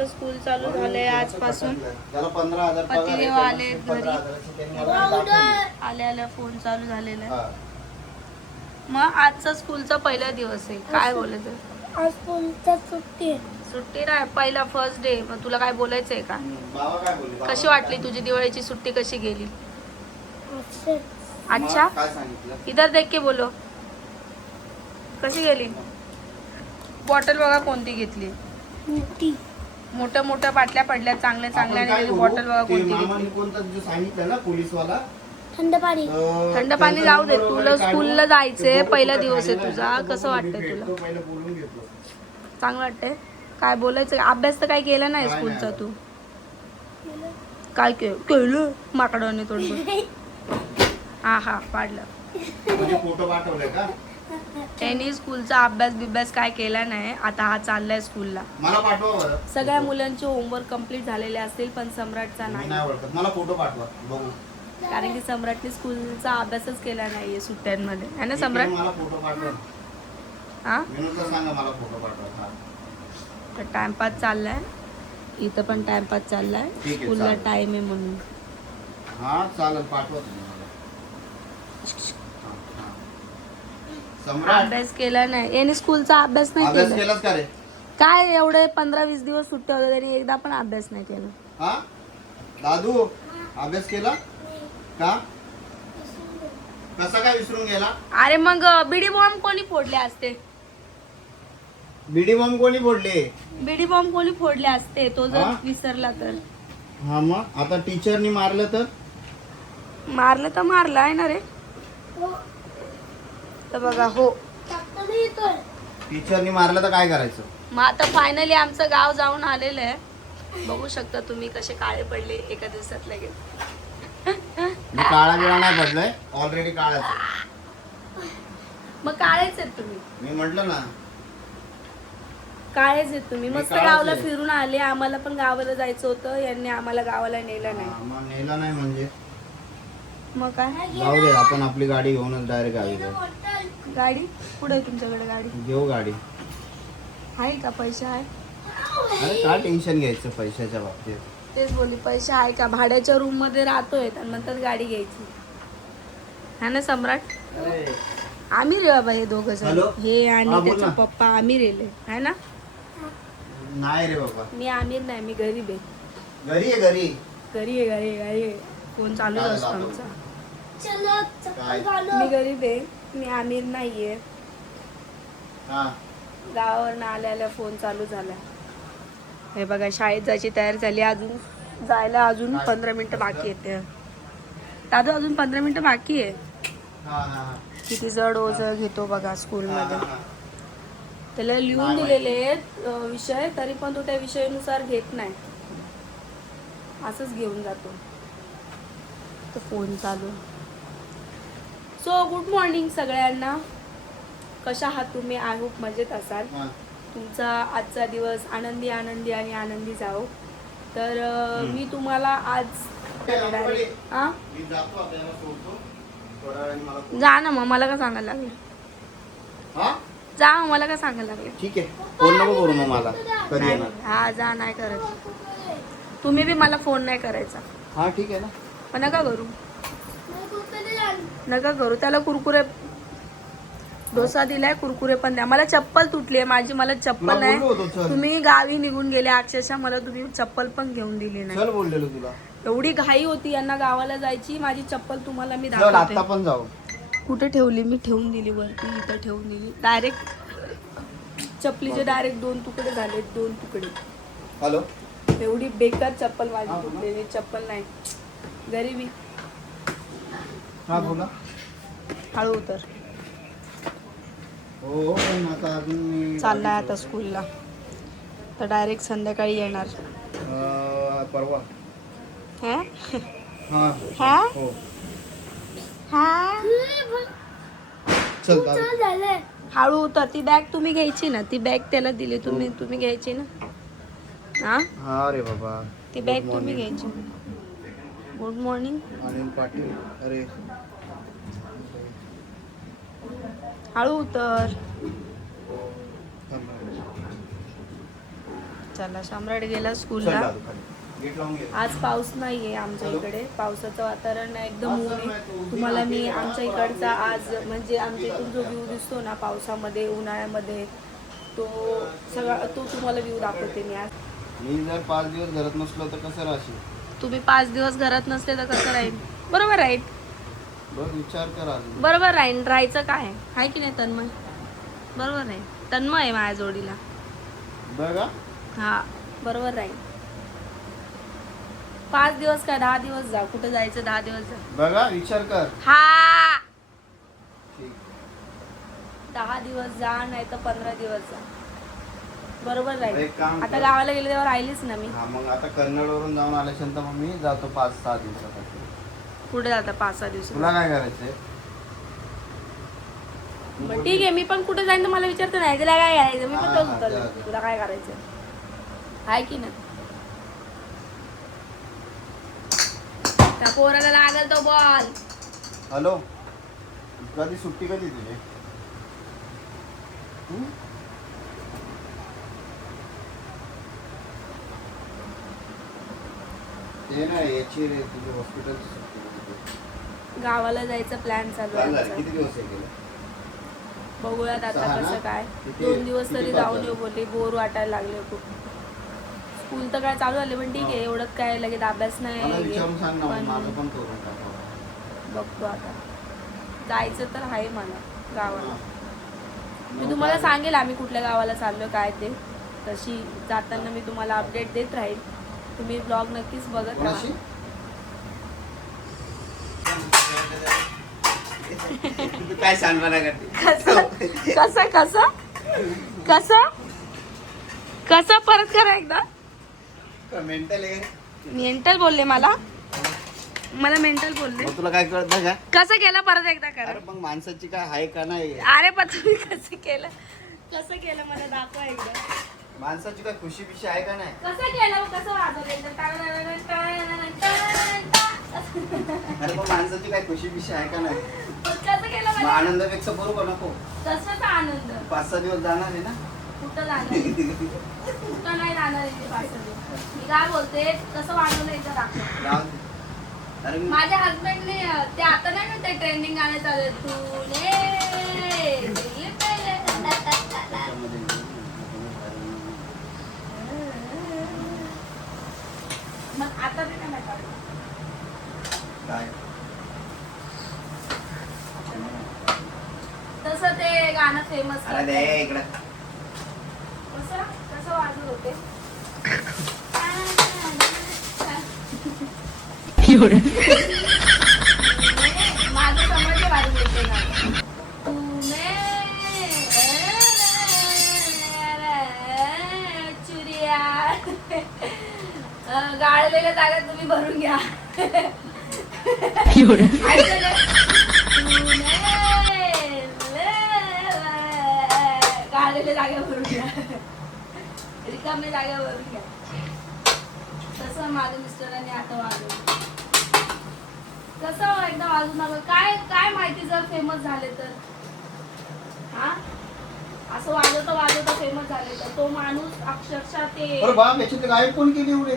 यांचं स्कूल चालू झालंय आजपासून. आहे, पतिदेव आले घरी. हजाराची त्यांनी मला दाखवली. आल्या आल्या फोन चालू झालेला आहे. हा. मग आजचा स्कूलचा पहिला दिवस आहे. काय बोलायचं आज कोणता सुट्टी आहे. सुट्टी नाही पहिला फर्स्ट डे मग तुला काय बोलायचंय का? बाबा काय बोलले? बाबा कशी वाटली तुझी दिवाळीची सुट्टी कशी गेली? अच्छा. मग काय सांगितलं? इधर देख के बोलो. कशी गेली? बॉटल बघा कोणती घेतली. मोठ्या मोठ्या बाटल्या पडल्या चांगल्या चांगल्या? बॉटल बघा कोणती मामाने घेतली कोणतं जो सांगितलं ना पोलीसवाला थंड पाणी थंड पाणी जाऊ दे. तुला स्कूलला जायचंय. पहिला दिवस आहे तुझा. तो कसं वाटतंय मी तुला? चांगलं वाटतंय काय बोलायचं अभ्यास तर काय केला नाही स्कूलचा. तू काय केलं माकडाने तोंड हा हा पाडलं म्हणजे फोटो पाठवले का त्यांनी स्कूलचा अभ्यास बिभ्यास काय केला नाही आता हा चाललाय स्कूलला. मला पाठवा बरं. सगळ्या मुलांचे होमवर्क कंप्लीट झालेले असतील पण सम्राटचा मी नाही. नाही ओळखत. मला फोटो पाठवा. बघू. कारण की सम्राटने स्कूलचा अभ्यासच केला नाहीये सुट्ट्यांमध्ये. है ना सम्राट? मला फोटो पाठवा. हा? विनोदला सांगा मला फोटो पाठवा. तर टाइमपास चाललाय. इथं पण टाइमपास चाललाय. ठीक आहे, स्कूलला चालेल. टाइम आहे म्हणून. हा चालेल. पाठवा तुम्ही मला. हा, हा. अभ्यास केला नाही. याने स्कूलचा अभ्यास नाही अभ्यास केला. केलास का रे? काय एवढे पंधरा वीस दिवस सुट्ट्या होत्या त्यांनी एकदा पण अभ्यास नाही केला. हा? दादू अभ्यास केला? का? कसा काय विसरून गेला? अरे मग बिडी बॉम्ब कोणी फोडले असते? बीडी बॉम्ब कोणी फोडले? बिडी बॉम्ब कोणी फोडले असते? तो जर हा? विसरला तर. हा मग? आता टीचरनी मारलं तर? मारलं तर मारलं आहे ना रे? हो. तर बघा हो. टीचरनी मारलं तर काय करायचं? मग आता फायनली आमचं गाव जाऊन आलेलं आहे. बघू शकता तुम्ही कसे काळे पडले एका दिवसात लगेच. मी काळा बिळा नाही पडलोय ऑलरेडी काळाच मग काळेच आहेत तुम्ही. मी म्हंटल ना. काळेच आहेत तुम्ही. मी मस्त काळाच गावाला आहे. फिरून आले. आम्हाला पण गावाला जायचं होतं. यांनी आम्हाला गावाला नेलं नाही. हा, मग नेला नाही म्हणजे. मग काय? जाऊ दे आपण आपली गाडी घेऊनच डायरेक्ट गावी जाऊ गाडी? कुठे आहे तुमच्याकडे गाडी? घेऊ गाडी. आहे का? पैसे आहे? अरे काय टेन्शन घ्यायचं पैशाच्या बाबतीत? तेच बोलली पैसे आहे का? भाड्याच्या रूममध्ये राहतोय आणि नंतर गाडी घ्यायची. हा ना सम्राट? आमिर आहे बाबा हे दोघं जण. हॅलो? हे हा, आणि बोल त्याचा ना. पप्पा आमिर येले. है ना? नाही रे बाबा. मी आमिर नाही मी गरीब आहे. घरी आहे घरी. घरी आहे घरी आहे, घरी आहे. फोन चालूच काय असतो? आमचा. चलो काय? चप्पल मी गरीब आहे. मी आमिर नाहीये. हा. गावावरनं आल्या आल्या फोन चालू झाला. हे बघा शाळेत जायची तयारी झाली. अजून जायला अजून? पंधरा मिनिटं बाकी येते दादू अजून पंधरा मिनिटं बाकी आहे. किती जड ओझ घेतो बघा स्कूलमध्ये. त्याला लिहून दिलेले आहेत विषय तरी पण तो त्या विषयानुसार घेत नाही. असंच घेऊन जातो. तर फोन चालू. सो गुड मॉर्निंग सगळ्यांना. कशा आहात तुम्ही? आय होप मजेत असाल. तुमचा आजचा दिवस आनंदी आनंदी आणि आनंदी जाओ तर. मी तुम्हाला आज हा? जा ना मग मला का सांगायला लागले? हा? जा मला का सांगायला लागले? ठीक आहे. फोन नको करू मग मला. कधी नाही, येणार? हा जा नाही करत. तुम्ही बी मला फोन नाही करायचा. हा ठीक आहे ना. पण नका करू. नका करू? त्याला कुरकुरे डोसा दिलाय कुरकुरे पण द्या. मला चप्पल तुटली आहे माझी मला चप्पल नाही. तुम्ही गावी निघून गेले अक्षरशः मला तुम्ही चप्पल पण घेऊन दिली नाही. चल बोललेलो तुला. एवढी घाई होती यांना गावाला जायची माझी चप्पल तुम्हाला मी दाखवते. पण जाऊ. कुठे ठेवली? मी ठेवून दिली वरती इथं ठेवून दिली. डायरेक्ट चपलीचे डायरेक्ट दोन तुकडे झाले दोन तुकडे. हॅलो. एवढी बेकार चप्पल माझी. तुटलेली चप्पल नाही. गरीबी. हा बोला. हळू उतर. हो हो, चाललाय आता स्कूलला. तर डायरेक्ट संध्याकाळी येणार. परवा. हे? हा. हा? हो. हा? हळू उतर. ती बॅग तुम्ही घ्यायची ना. ती बॅग त्याला दिली तुम्ही तुम्ही घ्यायची ना. हा? हा रे बाबा. ती बॅग तुम्ही. घ्यायची. Good morning Anil Patil. अरे. हळू उतर. चला सम्राट गेला स्कूलला आज पाऊस नाहीये आमच्या इकडे. पावसाचं वातावरण आहे, एकदम ऊन आहे. तुम्हाला मी आमच्या इकडचा आज म्हणजे आमच्या इथून जो व्ह्यू दिसतो ना पावसामध्ये उन्हाळ्यामध्ये तो सगळा तो तुम्हाला व्ह्यू दाखवते मी आज. मी जर पाच दिवस घरात नसलो तर कसं राहशील? तुम्ही पाच दिवस घरात नसले तर कसं राहील? बरोबर राहील विचार कर. बरोबर राहील राहायचं काय? आहे की नाही तन्मय? बरोबर आहे. तन्मय आहे माझ्या जोडीला. बघ. हा. बरोबर राहील पाच दिवस का दहा दिवस जा. कुठे जायचं दहा दिवस जा. बघ विचार कर. हा! ठीक. दहा दिवस जा नाही तर पंधरा दिवस जा. बरोबर एक राहील काम आता कर. गावाला गेले तेव्हा राहिलीच ना मी. हा मग आता कन्नडवरून जाऊन आल्याच्यानंतर मग मी जातो पाच सहा दिवसासाठी. पुढे जाता पाच सहा दिवस तुला काय करायचंय? मग ठीक आहे मी पण कुठे जाईन तर मला विचारतो नाही तुला काय करायचं मी पण तोच हा. तुला काय करायचं आहे की नाही? त्या पोराला लागल तो बॉल हॅलो? कधी सुट्टी कधी तुझी? ते नाही याची रे तुझी हॉस्पिटलची सुट्टी. कधी? गावाला जायचा प्लॅन चालू आहे बघूयात आता? कसं काय. दोन दिवस तरी जाऊन? येऊ बोलले. बोर वाटायला लागले खूप. स्कूल तर काय चालू झाले पण ठीक आहे. एवढंच काय लगेच अभ्यास नाही बघतो आता. जायचं तर आहे मला गावाला. मी तुम्हाला? सांगेल आम्ही कुठल्या गावाला चाललो काय ते. तशी जाताना मी तुम्हाला अपडेट देत राहील. तुम्ही ब्लॉग नक्कीच बघत राहा. काय सांगणार कसं? कसं कसं? कसं? परत करा एकदा? मेंटल मेंटल बोलले मला. मला मेंटल बोलले. तुला काय कळतं का कसं केलं परत एकदा करा. मग माणसाची काय आहे का नाही? अरे पण तुम्ही कसं केलं? कसं केलं मला दाखवा एकदा. माणसाची काय खुशी बिशी आहे का नाही? कसं केलं? कसं वाजवलं अरे माणसाची काय खुशी बिशी आहे का नाही? कसं केलं मग मला आनंदापेक्षा बरू का नको कशाचा आनंद? पाच सहा दिवस जाणार आहे ना? कुठं जाणार कुठं नाही जाणार इथे पाहिजे मी काय बोलते? कसं एकदा दाखव. राहू दे. अरे मी- माझ्या हसबंडने ते आता नाही ना ते ट्रेंडिंग गाणं चालू आहे. तूने दिल पे मग आता ते नाही माहिती. काय तसं ते गाणं फेमस अरे दे इकडे. कसं? कसं वाजत होते? माझं समजलं वाजत होते गाणं. चुरिया. गाळलेल्या जागेत तुम्ही भरून घ्या. ऐकलं घ्या रिकाम्या घ्या तसं माझ्या मिस्टरांनी आता वाजवलं कसं एकदा वाजू नका काय काय माहिती जर फेमस झाले तर हा असं वाजवता वाजवता फेमस झाले तर तो माणूस अक्षरशः ते अरे बाप याच्यात गायब कोण केली एवढे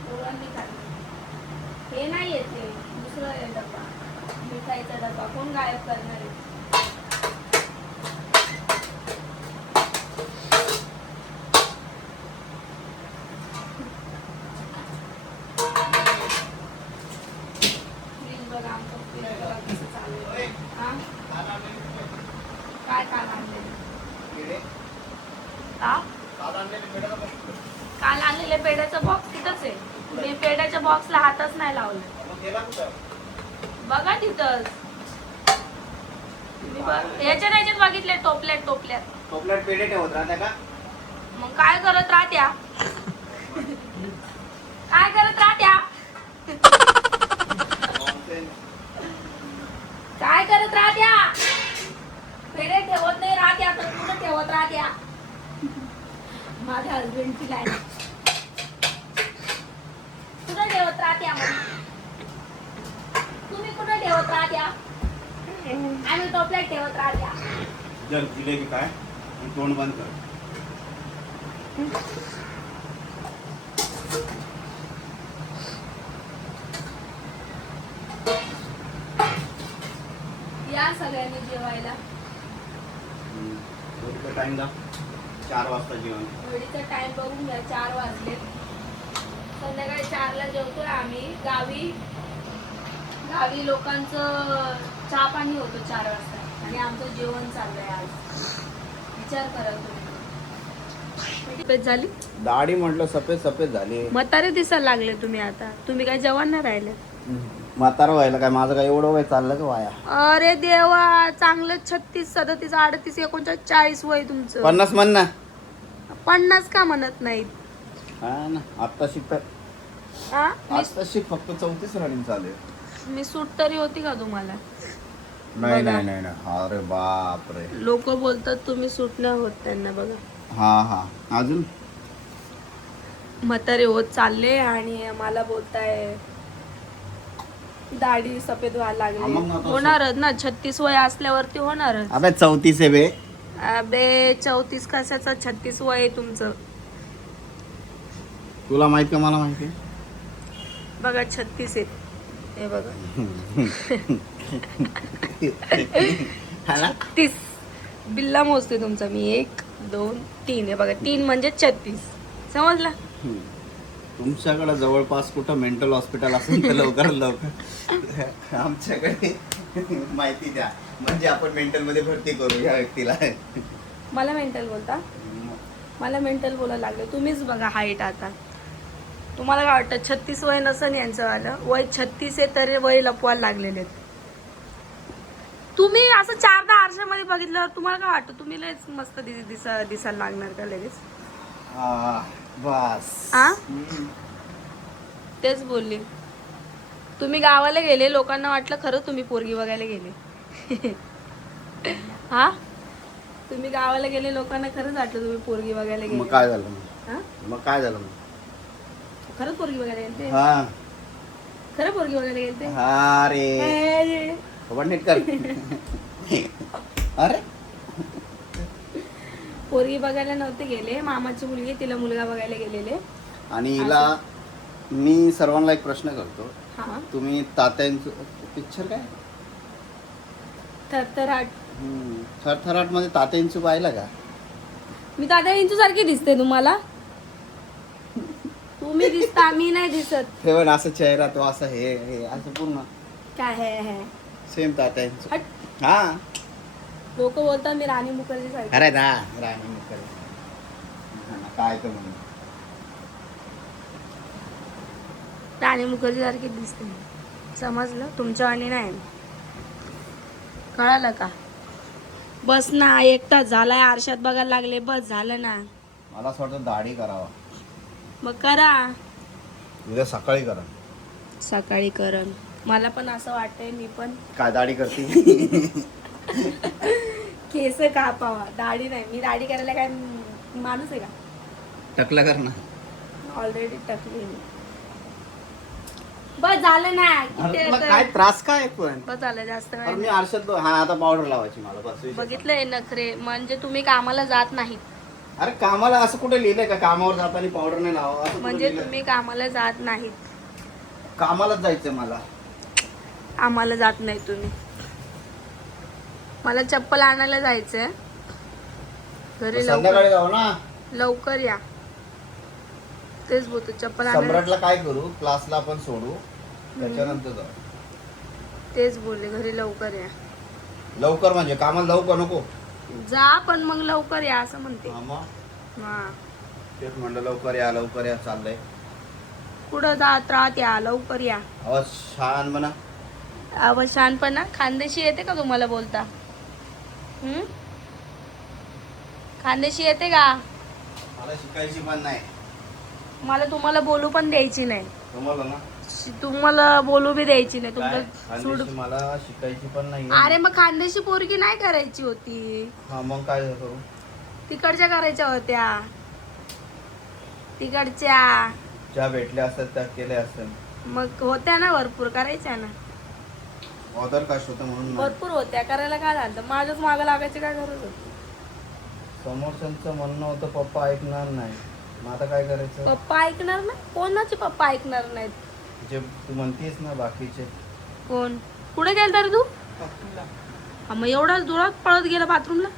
पोरांनी खाल्ले हे नाही येते दुसरं आहे डब्बा मिठाईचा डब्बा कोण गायब करणार आहे. काय काल आणलेलं काल आणलेले पेड्याचा बॉक्स तिथंच आहे. मी पेढ्याच्या बॉक्सला हातच नाही लावला. बघा तिथंच. बघ- याच्यात याच्यात बघितले टोपल्यात टोपल्यात. टोपल्यात पेढे ठेवत राहत्या का? मग काय करत राहत्या? काय करत राहत्या? काय करत राहत्या? पेढे ठेवत नाही राहत्या तर कुठं ठेवत राहत्या? माझ्या हसबंडची लाईन ठेवत राहत्या जर जिलेबी काय? आणि तोंड बंद कर. या सगळ्यांनी जेवायला. टाइम दा चार वाजता जेवण. घडीचा टाइम बघून घ्या चार वाजले. संध्याकाळी चारला जेवतोय आम्ही. गावी गावी लोकांचं चहा पाणी होतं चार वाजता. आणि आमचं जेवण चाललंय आज. विचार करा तुम्ही. सफेद झाली? दाढी म्हटलं सफेद सफेद झाली. म्हातारे दिसायला लागले तुम्ही आता. तुम्ही काय जवान नाही राहिले? म्हातारा व्हायला काय? माझं काय एवढं वय चाललं का वाया? अरे देवा चांगलं छत्तीस सदतीस अडतीस एकोणचाळीस चाळीस वय तुमचं. पन्नास म्हण ना. पन्नास का म्हणत नाहीत? हा ना आत्ता शिक हा? मी- आत्ता शिक फक्त चौतीस रनिंग चालू आहे. मी सूट तरी होती का तुम्हाला? नाही बघा. नाही नाही नाही. अरे बाप रे लोक बोलतात तुम्ही सूट नाही होत त्यांना बघा. हा हा. अजून? म्हातारे होत चालले आणि मला बोलताय दाढी सफेद व्हायला हा, मग लागली आता होणारच ना छत्तीस वय असल्यावरती होणारच. अबे चौतीस आहे बे. अबे चौतीस कशाचा? छत्तीस वय आहे तुमचं. तुला माहीत का मला माहिती? बघा छत्तीस आहे. हे बघा. हा ना तीस बिल्ला मोजते तुमचा मी. एक दोन तीन. हे बघा तीन म्हणजे छत्तीस. समजला. तुमच्याकडे जवळपास कुठं मेंटल हॉस्पिटल असेल तर लवकर लवकर. आमच्याकडे माहिती द्या. म्हणजे आपण मेंटलमध्ये भरती करू या व्यक्तीला. मला मेंटल बोलता? मला मेंटल बोलायला लागले. तुम्हीच बघा हाईट आता. तुम्हाला काय वाटतं छत्तीस वय नसन यांचं आलं? वय छत्तीस आहे तरी वय लपवायला लागलेले आहेत. तुम्ही असं चारदा आरशामध्ये बघितल्यावर तुम्हाला काय वाटतं? तुम्ही लयच मस्त दिस दिसा दिसायला लागणार का लगेच? बस. आ? तेच बोलली. तुम्ही गावाला गेले लोकांना वाटलं खरं तुम्ही पोरगी बघायला गेले. हा? तुम्ही गावाला गेले लोकांना खरंच वाटलं तुम्ही पोरगी बघायला मग गेले. काय झालं मग? हा मग काय झालं मग? खरंच पोरगी बघायला गेलते? हा. खरं पोरगी बघायला गेलते? हा रे. अरे. खबर नीट कर. अरे. पोरगी बघायला नव्हते गेले. मामाची मुलगी तिला मुलगा बघायला गेलेले. आणि हिला मी सर्वांना एक प्रश्न करतो. हा. तुम्ही तात्यांचं पिक्चर काय? थरथराट. हम्म. थरथराटमध्ये तात्यांचं पाहिलं का? मी दादा इंचू सारखी दिसते तुम्हाला. तुम्ही दिसता मी नाही दिसत. ठेव ना असं चेहरा तो असं हे हे असं पूर्ण. काय हे हे? सेम तात्यांचं हट. हा? लोक बोलतात मी राणी मुखर्जी सारखी. अरे ना राणी मुखर्जी. हा ना, काय तर म्हणून. राणी मुखर्जी सारखी दिसते. समजलं? तुमच्या आणि नाही. कळालं का? बस ना एक तास झालाय आरशात बघायला लागले. बस झालं ना. मला असं वाटतं दाढी करावा. मग करा. उद्या सकाळी करा. सकाळी करण. मला पण असं वाटतंय मी पण. काय दाढी करते? केस कापावा दाढी नाही. मी दाढी करायला काय माणूस आहे का? टकला कर ना. ऑलरेडी टकली मी. बस झालं ना. किती अरे तुला आता- काय त्रास काय पण? बस झालं जास्त अरे वेळ मी आरशात बघ- हा आता पावडर लावायची मला. बस विषय बघितलंय नखरे. म्हणजे तुम्ही कामाला जात नाहीत. अरे कामाला असं कुठे लिहिलंय का? कामावर जाताना पावडर नाही लावा असं कुठं म्हणजे लिहिलंय? तुम्ही कामाला जात नाहीत. कामालाच जायचंय मला. आम्हाला जात नाही तुम्ही. मला चप्पल आणायला जायचंय. घरी संध्याकाळी लवकर जाऊ ना? लवकर या. तेच बोलतो चप्पल आणायला सम्राटला काय करू? क्लासला आपण सोडू. त्याच्यानंतर जाऊ. तेच बोलले घरी लवकर या. लवकर म्हणजे कामाला लवकर नको? जा पण मग लवकर या असं म्हणते. हा तेच म्हणलं लवकर या लवकर या चाललंय. कुठं जात राहत या लवकर या. आवाज छान म्हणा. अव शहाणपणा खानदेशी येते का तुम्हाला बोलता? हम्म? खानदेशी येते का? मला शिकायची पण नाही. मला तुम्हाला बोलू पण द्यायची नाही. तुम्हाला ना? तुम्हाला बोलू बी द्यायची नाही तुमचं सूड खानदेशी मला शिकायची पण नाही अरे मग खानदेशी पोरगी नाही करायची होती. हा मग काय करू? तिकडच्या करायच्या होत्या. तिकडच्या. ज्या भेटल्या असतात त्या केल्या असतात मग होत्या ना भरपूर करायच्या ना. ऑदर कास्ट होतं म्हणून. भरपूर होत्या करायला काय झालं? माझ्याच मागं लागायची काय गरज होती? समोरच्यांचं म्हणणं होतं पप्पा ऐकणार नाही. मग आता काय करायचं? पप्पा ऐकणार नाही? कोणाचे पप्पा ऐकणार नाहीत? जे तू म्हणतीस ना बाकीचे. कोण? कुठे गेलता रे तू? हा, मग एवढा जोरात पळत गेला बाथरूमला?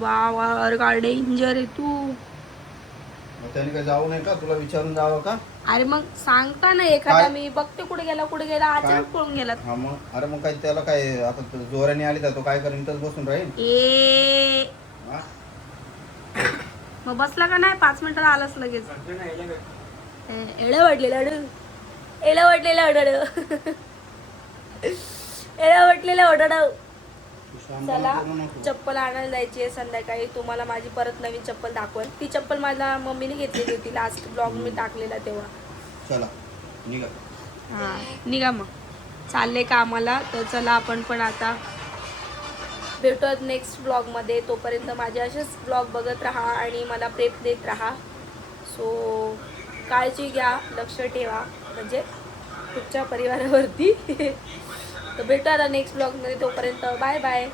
वा वा अरे काय डेंजर आहे तू. मग त्याने काय जाऊ नये का? तुला विचारून जावं का? अरे मग सांगता ना एखादा काय? मी बघते कुठे गेला कुठे गेला अचानक काय? पळून गेला. हा मग? अरे मग काय त्याला काय आता तो जोराने आली तर तो काय करेन इथंच बसून राहील? ए. हा? मग बसला का नाही? पाच मिनिटाला आलाच लगेच. एवढं वाटलेलं अड एवढं वाटलेलं अडड एवढं वाटलेलं अडड चला. चप्पल आणायला जायची आहे संध्याकाळी. तुम्हाला माझी परत नवीन चप्पल दाखवेल ती चप्पल माझ्या मम्मीने घेतलेली होती. लास्ट ब्लॉग मी टाकलेला तेव्हा. चला निघा. हां निघा मग. चालले कामाला. तर चला आपण पण आता भेटूयात नेक्स्ट ब्लॉगमध्ये तोपर्यंत माझे असेच ब्लॉग बघत राहा आणि मला प्रेप देत राहा. सो काळजी घ्या. लक्ष ठेवा. म्हणजे तुमच्या परिवारावरती. तर भेटू आता नेक्स्ट ब्लॉगमध्ये तोपर्यंत बाय बाय